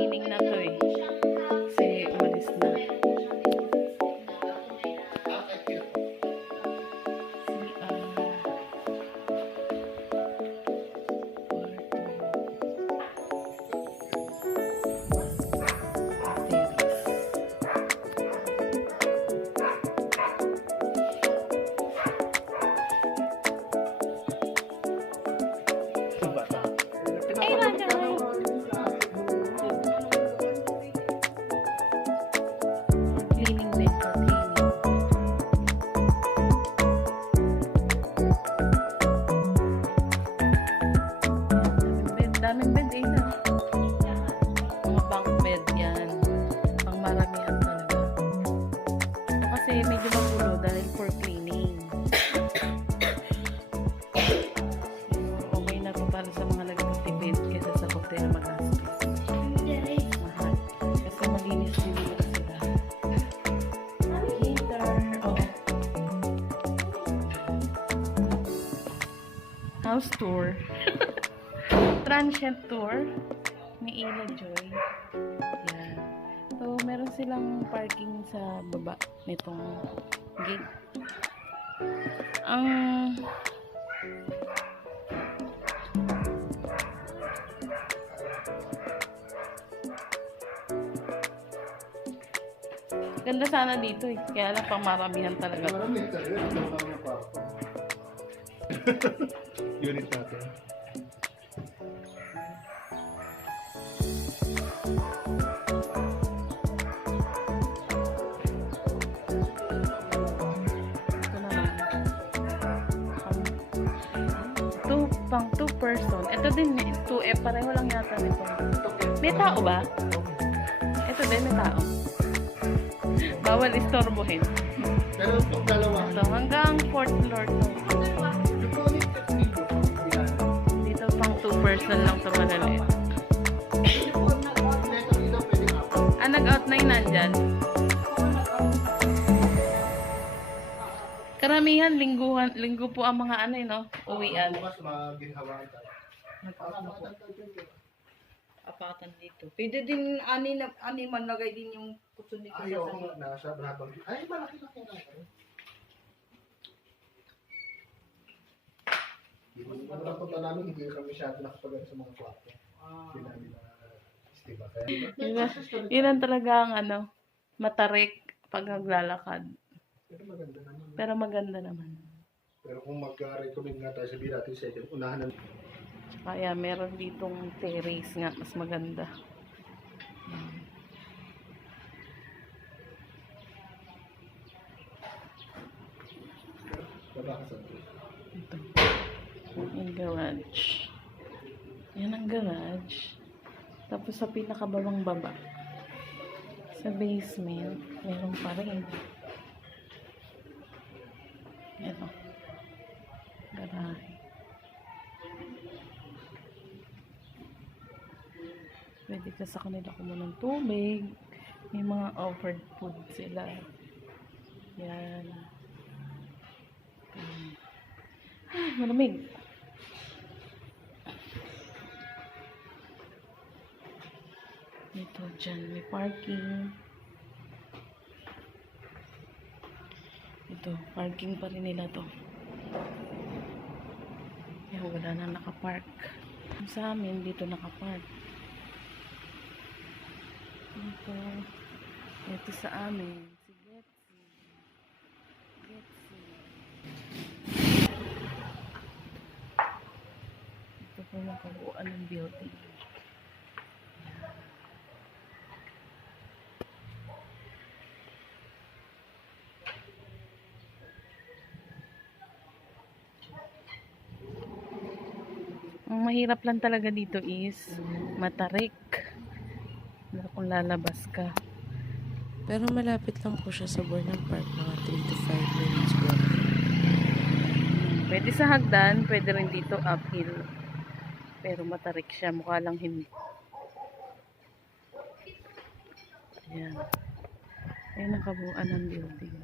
cleaning na to eh. Kasi umalis na. Cleaning din for cleaning. Daming bed eh na. Mga bunk bed yan. Pang maramihan talaga. Ito kasi medyo magulo dahil for cleaning. Okay na to para sa mga nagtitipid kaysa sa hotel magastos. Mahal. Kasi malinis din nila sila. Heater. Oh. House tour. Transient tour ni Ila Joy. Yan. So, meron silang parking sa baba nitong gate. Ang ganda sana dito eh. Kaya lang pang maramihan talaga. Unit natin. Pang 2 person. Ito din, 2F. Pareho lang yata nito. May tao ba? Ito din, may tao. Bawal istorbohin. Pero pag dalawa. Ito, hanggang 4th floor to. Dito pang 2 person lang ito malaliit. Nag-out na yun nandyan. Karamihan, linggo po ang mga ano no? Uwian. Bukas maginhawaan tayo. Apatan dito. Pwede din ani man lagay din yung kutsyon dito Ayaw sa ko sahig. nasa brabang. Ay, malaki-laki na ito. Ang tapunta namin, hindi kami masyado nakapagano sa mga kwarto. Hindi namin na-estima. Yun ang talaga ang ano, matarik pag naglalakad. Pero maganda naman. Pero maganda naman. Pero kung mag-recommend nga tayo, sabihin natin second, unahan na. Kaya meron ditong terrace nga, mas maganda. Baba ka sa ito. Ito. Yung garage. Yan ang garage. Tapos sa pinakababang baba, sa basement, meron pa rin. Yan o. Garahe. Pwede ka sa kanila kumuha ng tubig. May mga offered food sila. Yan. Ay, malamig. Ito dyan, may parking. Ito, parking pa rin nila to. Yan, wala na nakapark. Sa amin, dito nakapark. Ito sa amin. Si Betsy. Ito po yung kabuuan ng building. Ang mahirap lang talaga dito is matarik. Kung lalabas ka. Pero malapit lang po siya sa Burnham Park, mga 3 to 5 minutes walk. Pwede sa hagdan, pwede rin dito uphill. Pero matarik siya, mukha lang hindi. Ayan. Ayan ang kabuuan ng building.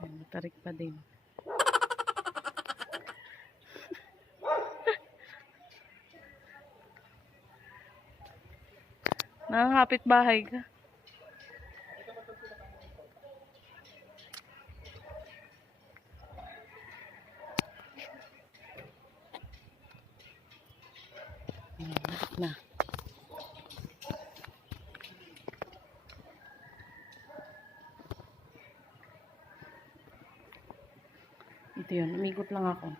Ayan, matarik pa din. Nakakapit bahay ka. Balik na. Ito yun, umikot lang ako.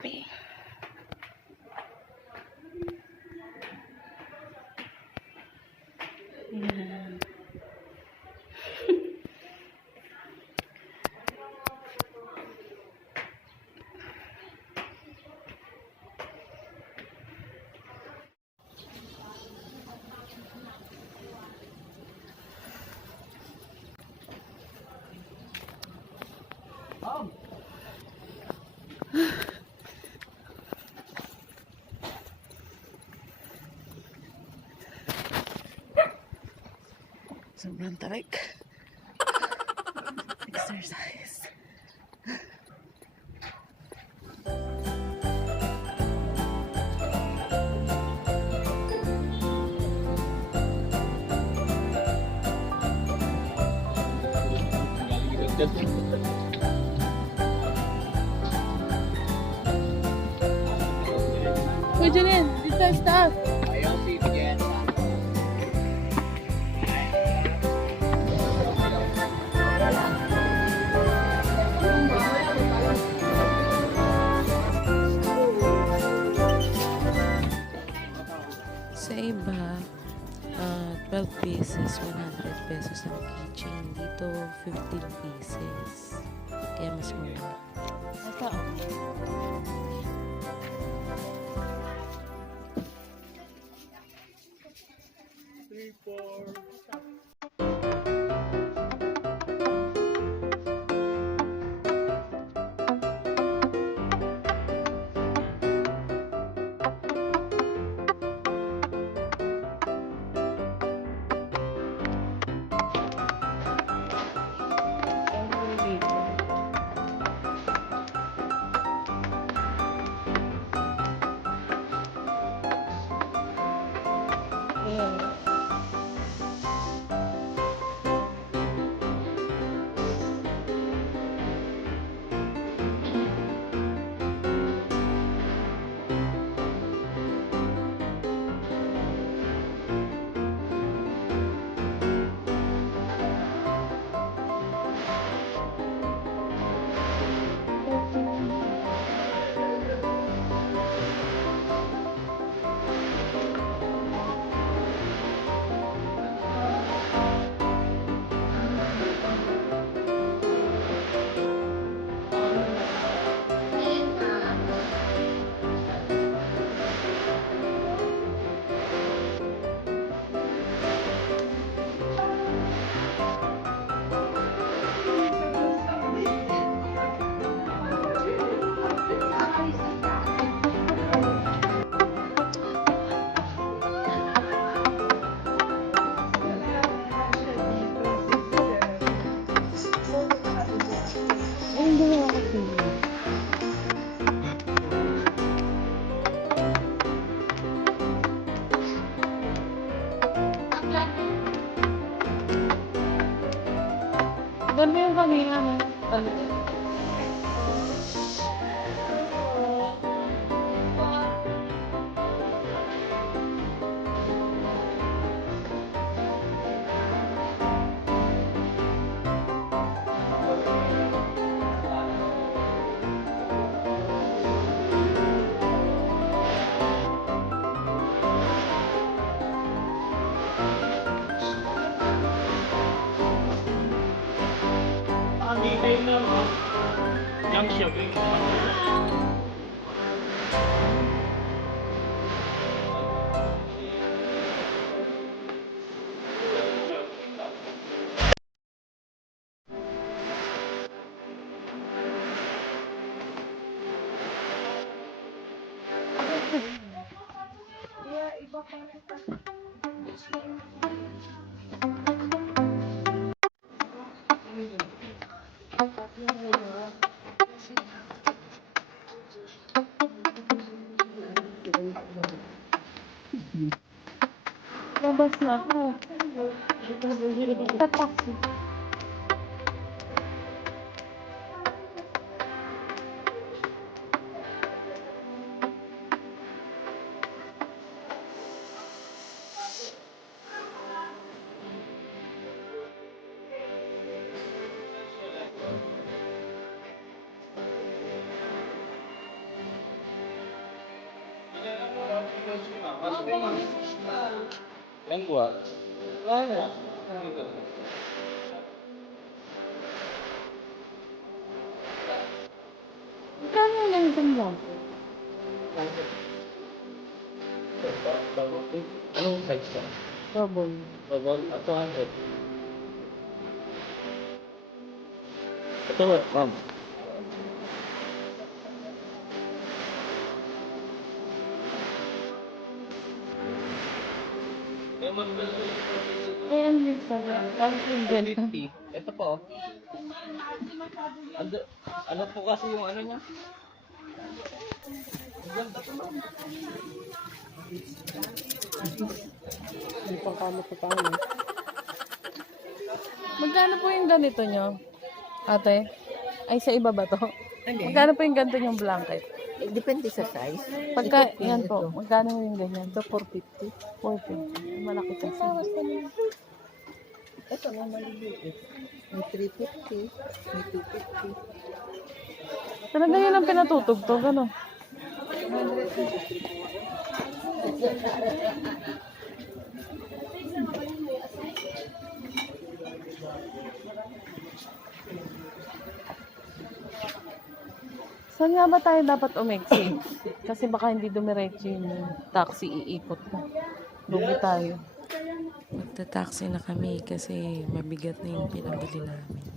Okay. Ayan. Sobrang tarik. Exercise. Uy, Janine, dito tayo sa taas. Sa iba, 12 pieces, 100 pesos ang keychain. Dito, 15 pieces. Kaya mas mura. Ito. Doon mo yung kanina na. Lumabas na ako. Sa taxi. Yang buat? Kano yung ganitong lang? Anong size ka? Trouble. Bawal, 200. Ito, ma'am. Eh, ano yung sabi? Parang yung ganito. 50. Ito po. Ano po kasi yung ano niya? Hindi pang kamot sa tao. Magkano po yung ganito nyo? Ate? Ay, sa iba ba to? Hindi. Magkano po yung ganito yung blanket? Depende sa size. Pagka, yan po, magkano yung ganyan? Ito 450. 40. Malaki kasi. Ito na maliliit. May 350. May 250. Talaga yun ang pinatutugtog, ano? Saan nga ba tayo dapat umexit? Kasi baka hindi dumiretso yung taxi, iikot na. Lugi tayo. Magta-taxi na kami kasi mabigat na yung pinabili namin.